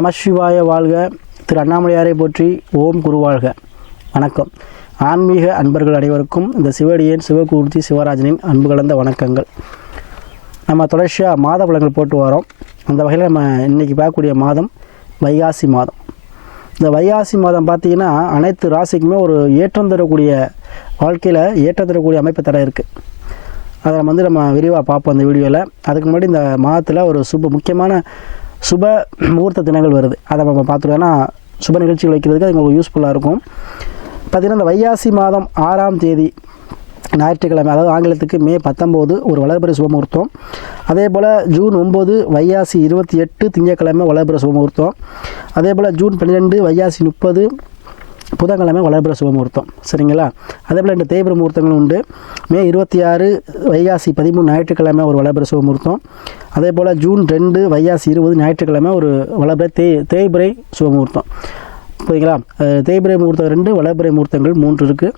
நமசிவாய வாழ்க. திரு அண்ணாமலையாரை போற்றி ஓம் குருவாழ்க வணக்கம். ஆன்மீக அன்பர்கள் அனைவருக்கும் இந்த சிவடியன் சிவகூர்த்தி சிவராஜனின் அன்பு கலந்த வணக்கங்கள். நம்ம தொடர்ச்சியாக மாத பழங்கள் போட்டு வரோம். அந்த வகையில் நம்ம இன்றைக்கி பார்க்கக்கூடிய மாதம் வைகாசி மாதம். இந்த வைகாசி மாதம் பார்த்திங்கன்னா அனைத்து ராசிக்குமே ஒரு ஏற்றம் தரக்கூடிய வாழ்க்கையில் ஏற்றம் தரக்கூடிய அமைப்பு தர இருக்குது அதை வந்து நம்ம விரிவாக பார்ப்போம் அந்த வீடியோவில் அதுக்கு முன்னாடி இந்த மாதத்தில் ஒரு சுப முக்கியமான சுப முகூர்த்த தினங்கள் வருது. அதை நம்ம பார்த்துருவோம்னா சுப நிகழ்ச்சிகள் வைக்கிறதுக்கு அது உங்களுக்கு யூஸ்ஃபுல்லாக இருக்கும். பார்த்திங்கன்னா இந்த வையாசி மாதம் ஆறாம் தேதி ஞாயிற்றுக்கிழமை அதாவது ஆங்கிலத்துக்கு மே பத்தொம்போது ஒரு வளர்பிற சுபமுகூர்த்தம் அதே போல் ஜூன் ஒம்பது வையாசி இருபத்தி எட்டு திங்கட்கிழமை வளர்பிற சுபமுகூர்த்தம் அதே போல் ஜூன் பன்னிரெண்டு வையாசி முப்பது புதன்கிழமை வளர்பிற சுபமுகூர்த்தம் சரிங்களா? அதே போல் இந்த தேய்பிர முகூர்த்தங்களும் உண்டு. மே இருபத்தி ஆறு வைகாசி பதிமூணு ஞாயிற்றுக்கிழமை ஒரு வளர்பிற சுபமுகூர்த்தம் அதே போல் ஜூன் ரெண்டு வைகாசி இருபது ஞாயிற்றுக்கிழமை ஒரு வளர்பிறை தே தேய்பிரை சுபமுகூர்த்தம் புரியுங்களா தேய்பிரை முகூர்த்தம் ரெண்டு வளர்பிறை முகூர்த்தங்கள் மூன்று இருக்குது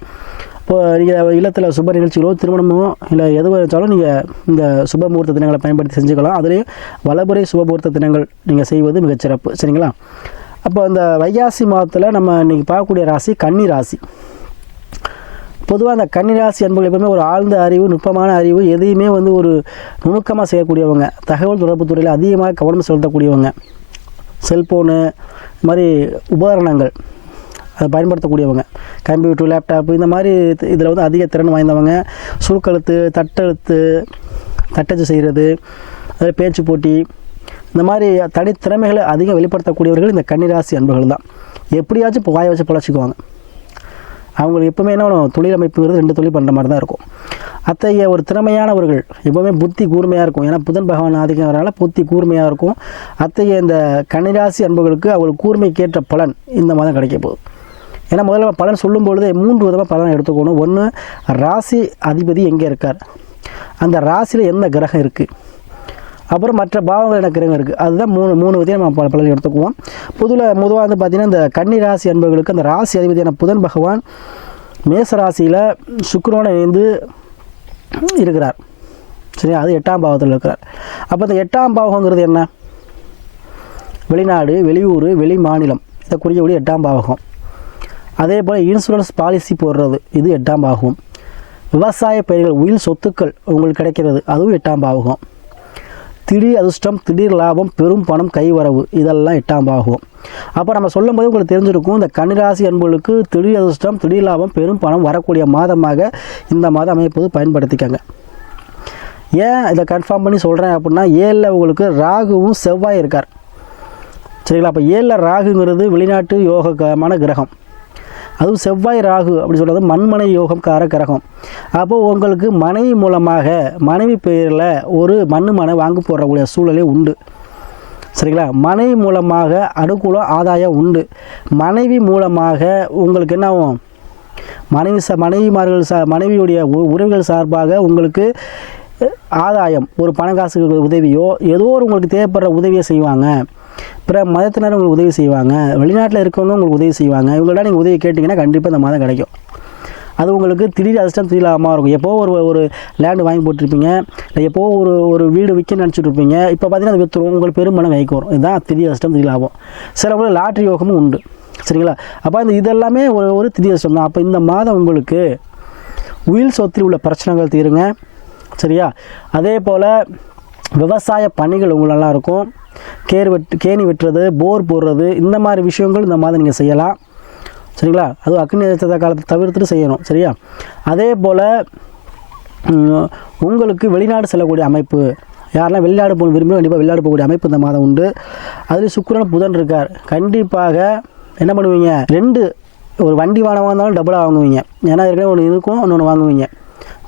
இப்போ நீங்கள் இல்லத்தில் சுப நிகழ்ச்சிகளோ திருமணமோ இல்லை எது வச்சாலும் நீங்கள் இந்த சுப முகூர்த்த தினங்களை பயன்படுத்தி செஞ்சுக்கலாம். அதுலேயும் வலபுரை சுப முகூர்த்த தினங்கள் நீங்கள் செய்வது மிகச்சிறப்பு. சரிங்களா? அப்போ அந்த வைகாசி மாதத்தில் நம்ம இன்றைக்கி பார்க்கக்கூடிய ராசி கன்னி ராசி. பொதுவாக அந்த கன்னி ராசி என்பது எப்பவுமே ஒரு ஆழ்ந்த அறிவு நுட்பமான அறிவு எதையுமே வந்து ஒரு நுணுக்கமாக செய்யக்கூடியவங்க. தகவல் தொடர்பு துறையில் அதிகமாக கவனம் செலுத்தக்கூடியவங்க. செல்ஃபோனு இது மாதிரி உபகரணங்கள் அதை பயன்படுத்தக்கூடியவங்க. கம்ப்யூட்டர் லேப்டாப் இந்த மாதிரி இதில் வந்து அதிக திறன் வாய்ந்தவங்க. சுருக்கெழுத்து தட்டெழுத்து தட்டச்சு செய்கிறது அதில் பேச்சு போட்டி இந்த மாதிரி தனித்திறமைகளை அதிகம் வெளிப்படுத்தக்கூடியவர்கள் இந்த கன்னிராசி அன்பர்கள் தான். எப்படியாச்சும் இப்போ வாயை வச்சு பொழைச்சிக்குவாங்க. அவங்களுக்கு எப்பவுமே என்ன தொழில் அமைப்புங்கிறது ரெண்டு தொழில் பண்ணுற மாதிரி தான் இருக்கும். அத்தகைய ஒரு திறமையானவர்கள் எப்பவுமே புத்தி கூர்மையாக இருக்கும். ஏன்னா புதன் பகவான் ஆதிக்கிறனால புத்தி கூர்மையாக இருக்கும். அத்தகைய இந்த கன்னிராசி அன்புகளுக்கு அவங்களுக்கு கூர்மைக்கேற்ற பலன் இந்த மாதம் கிடைக்க போகுது. ஏன்னா முதல்ல பலன் சொல்லும் பொழுது மூன்று விதமாக பலன் எடுத்துக்கணும். ஒன்று ராசி அதிபதி எங்கே இருக்கார்? அந்த ராசியில் என்ன கிரகம் இருக்குது அப்புறம் மற்ற பாவங்கள் இணக்கிறவங்க இருக்குது அதுதான் மூணு மூணு விதையும் நம்ம பல பலன் எடுத்துக்குவோம். பொதுவில் பொதுவாக வந்து பார்த்திங்கன்னா இந்த கன்னி ராசி அன்பர்களுக்கு அந்த ராசி அதிபதியான புதன் பகவான் மேச ராசியில் சுக்கரோனை இணைந்து இருக்கிறார். சரியா? அது எட்டாம் பாவத்தில் இருக்கிறார். அப்போ இந்த எட்டாம் பாவகங்கிறது என்ன? வெளிநாடு வெளியூர் வெளி மாநிலம். இதை குறிக்கக்கூடிய எட்டாம் பாவகம். அதே போல் இன்சூரன்ஸ் பாலிசி போடுறது இது எட்டாம் பாவகம். விவசாய பயிர்கள் உயிர் சொத்துக்கள் உங்களுக்கு கிடைக்கிறது அதுவும் எட்டாம் பாவகம். திடீர் அதிர்ஷ்டம் திடீர் லாபம் பெரும் பணம் கைவரவு இதெல்லாம் எட்டாம் பாகம். அப்போ நம்ம சொல்லும்போது உங்களுக்கு தெரிஞ்சிருக்கும் இந்த கன்னிராசி அன்புகளுக்கு திடீர் அதிர்ஷ்டம் திடீர் லாபம் பெரும் பணம் வரக்கூடிய மாதமாக இந்த மாதம் அமைப்பது பயன்படுத்திக்கங்க. ஏன் இதை கன்ஃபார்ம் பண்ணி சொல்கிறேன் அப்படின்னா ஏழில் உங்களுக்கு ராகுவும் செவ்வாய் இருக்கார். சரிங்களா? அப்போ ஏழில் ராகுங்கிறது வெளிநாட்டு யோகமான கிரகம். அதுவும் செவ்வாய் ராகு அப்படி சொல்கிறது மண்மனை யோகம் கார கிரகம். அப்போது உங்களுக்கு மனைவி மூலமாக மனைவி பெயரில் ஒரு மண்ணு மனை வாங்கி போடக்கூடிய சூழலே உண்டு. சரிங்களா? மனைவி மூலமாக அனுகூலம் ஆதாயம் உண்டு. மனைவி மூலமாக உங்களுக்கு என்ன ஆகும்? மனைவி ச மனைவிமார்கள் சா மனைவியுடைய உ- உறவுகள் சார்பாக உங்களுக்கு ஆதாயம் ஒரு பணம் காசுக்கு உதவியோ ஏதோ ஒரு உங்களுக்கு தேவைப்படுற உதவியை செய்வாங்க. பிற மதத்தினர் உங்களுக்கு உதவி செய்வாங்க. வெளிநாட்டில் இருக்கவங்க உங்களுக்கு உதவி செய்வாங்க. இவங்களோட நீங்கள் உதவி கேட்டிங்கன்னா கண்டிப்பாக இந்த மாதம் கிடைக்கும். அது உங்களுக்கு திடீர் அதிர்ஷ்டம் திடீர் இருக்கும். எப்போ ஒரு ஒரு லேண்டு வாங்கி போட்டிருப்பீங்க. இல்லை எப்போ ஒரு ஒரு வீடு விற்க நினச்சிட்டு இருப்பீங்க. இப்போ பார்த்தீங்கன்னா அது விற்றுரும் உங்களுக்கு பெருமணம் கைக்கு வரும். இதுதான் திடீர் அதிர்ஷ்டம் திடீர் லாபம். சிலவங்களுக்கு லாட்ரி யோகமும் உண்டு. சரிங்களா? அப்போ இந்த இதெல்லாமே ஒரு ஒரு திடீர் அதிர்ஷ்டம் தான். அப்போ இந்த மாதம் உங்களுக்கு உயில் சொத்தில் உள்ள பிரச்சனைகள் தீருங்க. சரியா? அதே போல் விவசாய பணிகள் உங்களுக்கு நல்லா இருக்கும். கேர் வெட் கேணி வெட்டுறது போர் போடுறது இந்த மாதிரி விஷயங்கள் இந்த மாதிரி நீங்கள் செய்யலாம். சரிங்களா? அதுவும் அக்னி நட்சத்திர காலத்தை தவிர்த்துட்டு செய்யணும். சரியா? அதே போல் உங்களுக்கு வெளிநாடு செல்லக்கூடிய அமைப்பு யாரெல்லாம் வெளிநாடு போக விரும்பி கண்டிப்பாக வெளிநாடு போகக்கூடிய அமைப்பு இந்த மாதம் உண்டு. அதுலேயும் சுக்கரன் புதன் இருக்கார். கண்டிப்பாக என்ன பண்ணுவீங்க? ரெண்டு ஒரு வண்டி வாங்க இருந்தாலும் டபுளாக வாங்குவீங்க. ஏன்னா ஏற்கனவே ஒன்று இருக்கும் இன்னொன்று வாங்குவீங்க.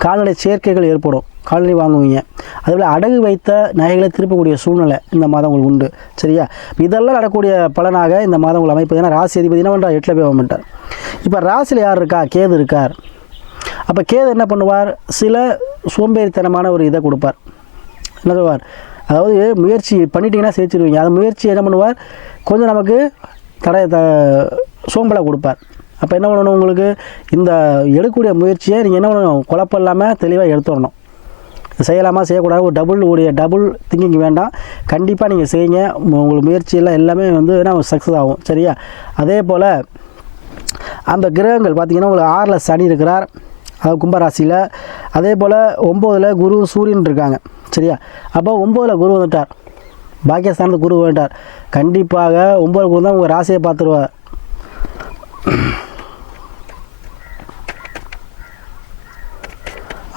கால்நடை சேர்க்கைகள் ஏற்படும். கால்நடை வாங்குவீங்க. அதேபோல் அடகு வைத்த நகைகளை திருப்பக்கூடிய சூழ்நிலை இந்த மாதம் உங்களுக்கு உண்டு. சரியா? இதெல்லாம் நடக்கக்கூடிய பலனாக இந்த மாதம் உங்களுக்கு அமைப்பு ஏன்னா ராசி அதிபதி என்ன பண்ணுறார் எட்டில் போய் மாட்டார் இப்போ ராசியில் யார் இருக்கா? கேது இருக்கார். அப்போ கேது என்ன பண்ணுவார்? சில சோம்பேறித்தனமான ஒரு இதை கொடுப்பார். என்ன சொல்வார்? அதாவது முயற்சி பண்ணிட்டீங்கன்னா சேர்த்துருவீங்க அந்த முயற்சி என்ன பண்ணுவார்? கொஞ்சம் நமக்கு தடை த சோம்பலை கொடுப்பார். அப்போ என்ன பண்ணணும் உங்களுக்கு? இந்த எடுக்கக்கூடிய முயற்சியை நீங்கள் என்ன பண்ணணும்? குழப்பம் இல்லாமல் தெளிவாக எடுத்துடணும். செய்யலாமா? செய்யக்கூடாது. ஒரு டபுள் உடைய டபுள் திங்கிங் வேண்டாம். கண்டிப்பாக நீங்கள் செய்யுங்க. உங்களுக்கு முயற்சியெல்லாம் எல்லாமே வந்து சக்ஸஸ் ஆகும். சரியா? அதே போல் அந்த கிரகங்கள் பார்த்தீங்கன்னா உங்களுக்கு ஆறில் சனி இருக்கிறார். அதாவது கும்பராசியில். அதே போல் ஒம்போதில் குரு சூரியன் இருக்காங்க. சரியா? அப்போ ஒம்போதில் குரு வந்துட்டார். பாக்கியஸ்தானத்து குரு வந்துட்டார். கண்டிப்பாக ஒம்பது குரு தான் உங்கள் ராசியை பார்த்துருவார்.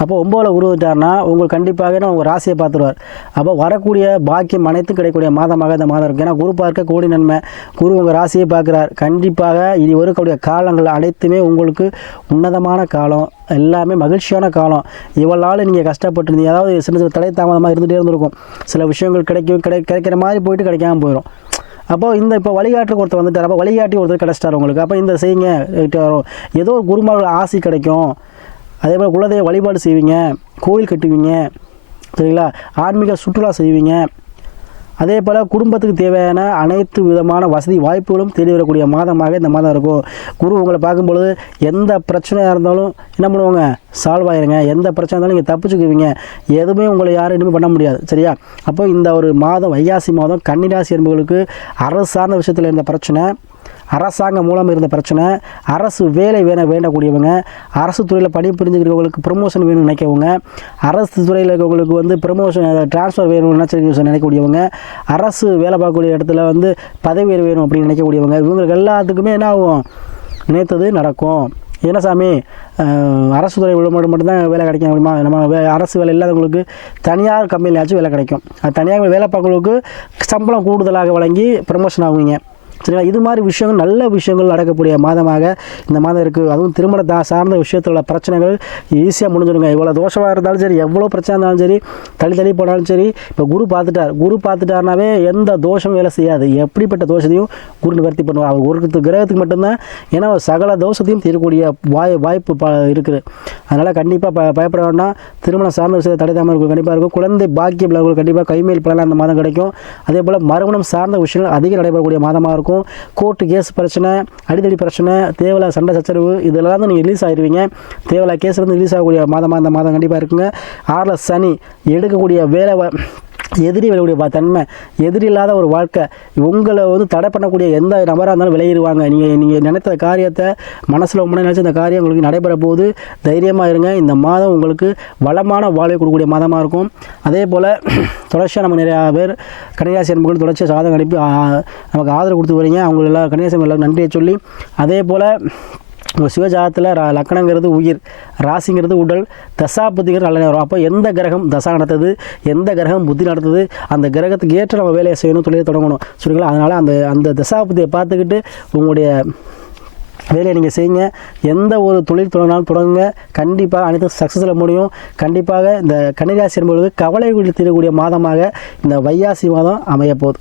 அப்போ ஒம்போதில் குரு வந்துட்டார்னா உங்களுக்கு கண்டிப்பாக நான் உங்கள் ராசியை பார்த்துருவார். அப்போ வரக்கூடிய பாக்கியம் அனைத்தும் கிடைக்கக்கூடிய மாதமாக இந்த மாதம் இருக்குது ஏன்னா குரு பார்க்க கோடி நன்மை. குரு உங்கள் ராசியை பார்க்குறார். கண்டிப்பாக இனி வரக்கூடிய காலங்கள் அனைத்துமே உங்களுக்கு உன்னதமான காலம். எல்லாமே மகிழ்ச்சியான காலம். இவ்வளோ நாள் நீங்கள் கஷ்டப்பட்டிருந்தீங்க. அதாவது சின்ன சின்ன தடை தாமதமாக இருந்துகிட்டே இருந்திருக்கும். சில விஷயங்கள் கிடைக்கும் கிடை கிடைக்கிற மாதிரி போயிட்டு கிடைக்காம போயிடும் அப்போ இந்த இப்போ வழிகாட்டுக்கு ஒருத்தர் வந்துட்டார். அப்போ வழிகாட்டி ஒருத்தர் கிடச்சிட்டார் உங்களுக்கு. அப்போ இந்த செய்யுங்க வரும் ஏதோ ஒரு குருமார்கள் ஆசி கிடைக்கும். அதே போல் குலதெய்வ வழிபாடு செய்வீங்க கோவில் கட்டுவீங்க சரிங்களா? ஆன்மீக சுற்றுலா செய்வீங்க. அதே போல் குடும்பத்துக்கு தேவையான அனைத்து விதமான வசதி வாய்ப்புகளும் தேடி வரக்கூடிய மாதமாக இந்த மாதம் இருக்கும். குரு உங்களை பார்க்கும்பொழுது எந்த பிரச்சனையாக இருந்தாலும் என்ன பண்ணுவாங்க? சால்வ் ஆயிருங்க. எந்த பிரச்சனை இருந்தாலும் நீங்கள் தப்பிச்சுக்குவீங்க. எதுவுமே உங்களை யாரும் இனிமேல் பண்ண முடியாது சரியா? அப்போ இந்த ஒரு மாதம் வைகாசி மாதம் கன்னிராசி என்பவர்களுக்கு அரசு சார்ந்த விஷயத்தில் இருந்த பிரச்சனை அரசாங்கம் மூலம் இருந்த பிரச்சனை அரசு வேலை வேண வேண்டக்கூடியவங்க அரசு துறையில் பணி புரிஞ்சுக்கிறவங்களுக்கு ப்ரொமோஷன் வேணும்னு நினைக்கவங்க அரசு துறையில் இருக்கிறவங்களுக்கு வந்து ப்ரமோஷன் ட்ரான்ஸ்ஃபர் வேணும்னு நினச்சி நினைக்கக்கூடியவங்க அரசு வேலை பார்க்கக்கூடிய இடத்துல வந்து பதவி உயர்வு வேணும் அப்படின்னு நினைக்கக்கூடியவங்க இவங்களுக்கு எல்லாத்துக்குமே என்ன ஆகும்? நினைத்தது நடக்கும். என்ன சாமி அரசு துறை உள்ளவங்களுக்கு மட்டும்தான் வேலை கிடைக்கும் முடியுமா? நம்ம வே அரசு வேலை இல்லாதவங்களுக்கு தனியார் கம்பெனியாச்சும் வேலை கிடைக்கும். அது தனியார் வேலை பார்க்கறவங்களுக்கு சம்பளம் கூடுதலாக வழங்கி ப்ரமோஷன் ஆகுவீங்க. சரிங்களா? இது மாதிரி விஷயங்கள் நல்ல விஷயங்கள் நடக்கக்கூடிய மாதமாக இந்த மாதம் இருக்குது அதுவும் திருமண தா சார்ந்த விஷயத்தில் உள்ள பிரச்சனைகள் ஈஸியாக முடிஞ்சிடுங்க. இவ்வளோ தோஷமாக இருந்தாலும் சரி எவ்வளோ பிரச்சனை இருந்தாலும் சரி தள்ளி தள்ளி போனாலும் சரி இப்போ குரு பார்த்துட்டார். குரு பார்த்துட்டாருனாவே எந்த தோஷம் வேலை செய்யாது. எப்படிப்பட்ட தோஷத்தையும் குரு நிவர்த்தி பண்ணுவார். அவர் ஒரு கிரகத்துக்கு மட்டும்தான் ஏன்னா சகல தோஷத்தையும் தீரக்கூடிய வாய் வாய்ப்பு ப இருக்குது. அதனால் கண்டிப்பாக ப பயப்பட வேண்டாம். திருமணம் சார்ந்த விஷயத்தை தடைதாமல் இருக்கும். கண்டிப்பாக இருக்கும். குழந்தை பாக்கியம் உள்ளவங்களுக்கு கண்டிப்பாக கைமேல் பலன் அந்த மாதம் கிடைக்கும். அதே போல் மறுமணம் சார்ந்த விஷயங்கள் அதிகம் நடைபெறக்கூடிய மாதமாக இருக்கும். கோர்ட்டு கேஸ் பிரச்சனை அடிதடி பிரச்சனை தேவையில்லா சண்டை சச்சரவு இதெல்லாம் தான் நீங்கள் ரிலீஸ் ஆகிடுவீங்க தேவையில்லா கேஸ்லேருந்து ரிலீஸ் ஆகக்கூடிய மாதமாக இந்த மாதம் கண்டிப்பாக இருக்குங்க. ஆறில் சனி எடுக்கக்கூடிய வேலை எதிரி விளையக்கூடிய தன்மை எதிரி இல்லாத ஒரு வாழ்க்கை. உங்களை வந்து தடை பண்ணக்கூடிய எந்த நபராக இருந்தாலும் விளையிடுவாங்க நீங்கள் நீங்கள் நினைத்த காரியத்தை மனசில் உண்மை நினச்சி இந்த காரியம் உங்களுக்கு நடைபெற போது தைரியமாக இருங்க. இந்த மாதம் உங்களுக்கு வளமான வாழ்வை கொடுக்கக்கூடிய மாதமாக இருக்கும். அதே போல் தொடர்ச்சியாக நம்ம நிறையா பேர் கன்னிராசி அன்புகள் தொடர்ச்சியாக சாதகம் அனுப்பி நமக்கு ஆதரவு கொடுத்து வரீங்க. அவங்க எல்லாம் கன்னிராசி எல்லாம் நன்றியை சொல்லி அதே போல் உங்கள் சிவஜாதத்தில் ரா லக்கணங்கிறது உயிர் ராசிங்கிறது உடல் தசாபதிங்கிறது நல்ல நேரம். அப்போ எந்த கிரகம் தசா நடத்துது எந்த கிரகம் புத்தி நடத்துது அந்த கிரகத்துக்கு ஏற்ற நம்ம வேலையை செய்யணும் தொழிலை தொடங்கணும். சரிங்களா? அதனால் அந்த அந்த தசாபதியை பார்த்துக்கிட்டு உங்களுடைய வேலையை நீங்கள் செய்யுங்க. எந்த ஒரு தொழில் தொடங்கினாலும் தொடங்குங்க. கண்டிப்பாக அனைத்தும் சக்ஸஸில் முடியும். கண்டிப்பாக இந்த கன்னிராசி என்பவர்களுக்கு கவலை தீரக்கூடிய மாதமாக இந்த வையாசி மாதம் அமைய போகுது.